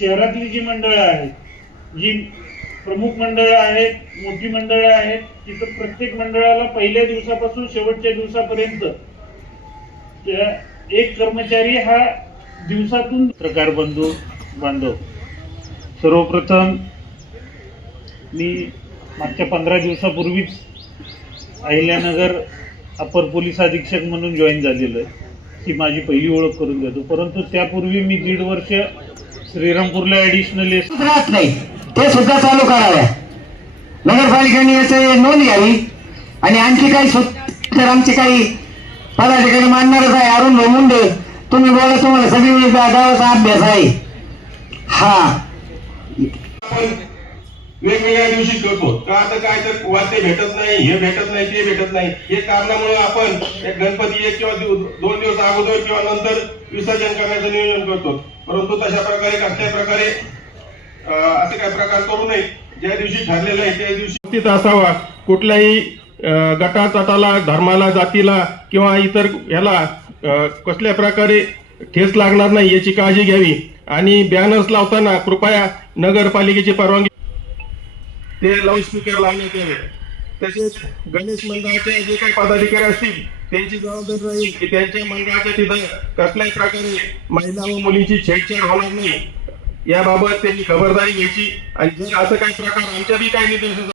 शहरातली जी मंडळं आहेत जी प्रमुख मंडळं आहेत मोठी मंडळं आहेत तिथं प्रत्येक मंडळाला पहिल्या दिवसापासून शेवटच्या दिवसापर्यंत त्या- एक कर्मचारी हा दिवसातून प्रकार बंधू बांधव. सर्वप्रथम मी मागच्या पंधरा दिवसापूर्वीच अहिल्यानगर अपर पोलीस अधीक्षक म्हणून जॉईन झालेलं आहे. ही माझी पहिली ओळख करून देतो. परंतु त्यापूर्वी मी दीड वर्ष श्रीरामपूरला ॲडिशनल राहत नाही. ते सुद्धा चालू कराव्या नगरपालिकेने याचे नोंद घ्यावी. आणि आणखी काही सु- तर आमचे काही पदाधिकारी मानणारच आहे. अरुण भाऊ मुंडे तुम्ही बोला तुम्हाला सगळी गावाचा अभ्यास आहे. हा. वेगवेगळ्या दिवशी करतो का आता काय तर वाद्य भेटत नाही हे भेटत नाही ते भेटत नाही. हे कारणामुळे आपण एक गणपती एक किंवा दोन दिवस अगोदर किंवा नंतर विसर्जन करण्याचं नियोजन करतो. परंतु तशा प्रकारे कसल्या प्रकारे असे काही प्रकार करू नये. ज्या दिवशी ठरलेलं आहे त्या दिवशी असावा. कुठल्याही अ, गटातटाला धर्माला जातीला किंवा इतर याला कसल्या प्रकारे ठेस लागणार नाही याची काळजी घ्यावी. आणि बॅनर्स लावताना कृपया नगरपालिकेची परवानगी ते लाऊडस्पीकर लावण्यात यावे. तसेच गणेश मंडळाचे जे काही पदाधिकारी असतील त्यांची जबाबदारी राहील की त्यांच्या मंडळाच्या तिथं कसल्याही प्रकारे महिला व मुलींची छेडछाड होणार नाही. याबाबत त्यांनी खबरदारी घ्यायची. आणि जर असं काही प्रकार आमच्या बी काही निर्देश